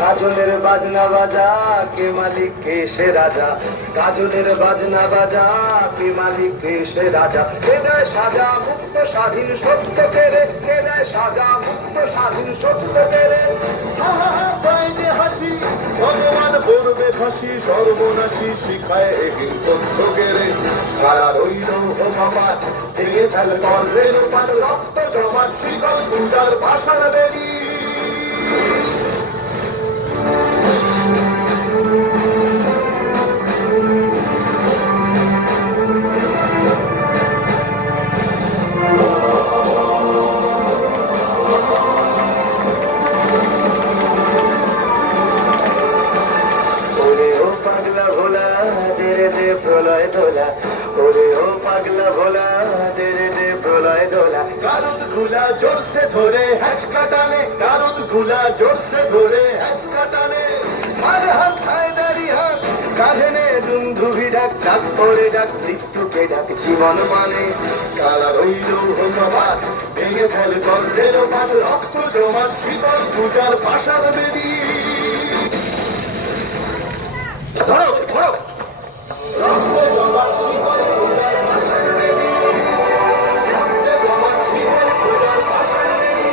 গাজনের বাজনা বাজা, কে মালিক কে সে রাজা। গাজনের বাজনা বাজা, কে মালিক কে সে রাজা। কে দেয় সাজা মুক্ত স্বাধীন সত্য কেড়ে, কে দেয় সাজা মুক্ত স্বাধীন সত্য কেড়ে। হা হা হা পায় যে হাসি, ভগবান করবে ফাঁসি, সর্বনাশী শিখায় এহীন তথ্য কেড়ে। কারা রইল হোমাপাত, ভেঙে ফেল কর্ণের পাত, রক্ত জমাট শিকল পূজার ভাষার বেরি। প্রলয় দোলা, ওরে ও পাগলা ভোলা, দে রে দে প্রলয় দোলা। কারুদ গুলা জোরসে ধরে হ্যাচকা টানে, কারুদ গুলা জোরসে ধরে হ্যাচকা টানে। আর হাত খায় দাড়ি হাত, কাঁধে নে দুন্ধুভি ডাক, ডাক পড়ে ডাক মৃত্যুকে ডাক জীবন মানে। কারা রইল হোমাবাদ, ভেঙে ফেল কর্ণের পাত, রক্ত জমাট শীতল পূজার ভাষার বেরি। ধরো ধরো রক্ত জমাট শীতল পূজার ভাষার বেরি। রক্ত জমাট শীতল পূজার ভাষার বেরি।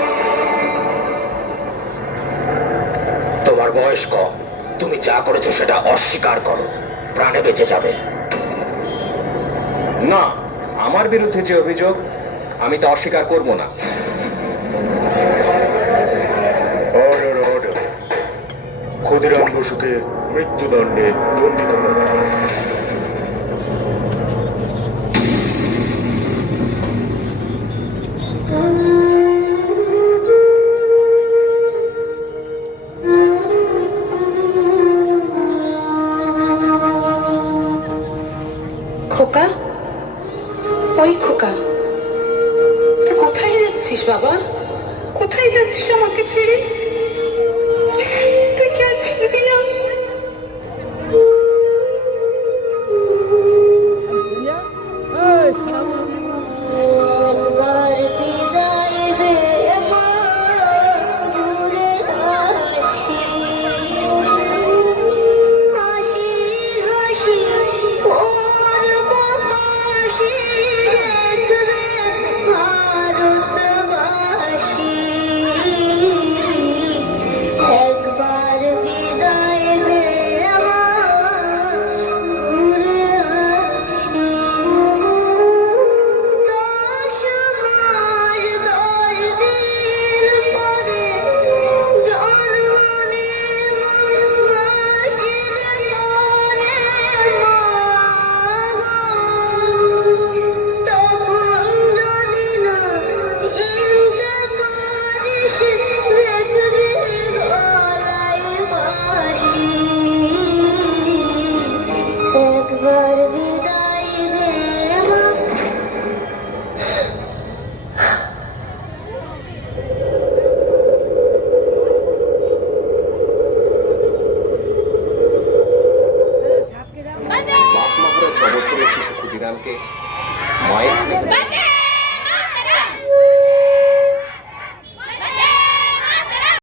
তোমার বয়স কম, তুমি যা করেছো সেটা অস্বীকার করো, প্রাণে বেঁচে যাবে। না, আমার বিরুদ্ধে যে অভিযোগ আমি তা অস্বীকার করব না। অর্ডার অর্ডার, ক্ষুদিরাম বসুকে মৃত্যুদণ্ডে দণ্ডিত করা। খোকা, ওই খোকা, তুই কোথায় যাচ্ছিস বাবা? কোথায় যাচ্ছিস আমাকে ছেড়ে? তুই কি আর ফিরবি না? বাপ মা হারা 6 বছরের শিশু ক্ষুদিরামকে মায়ের স্নেহে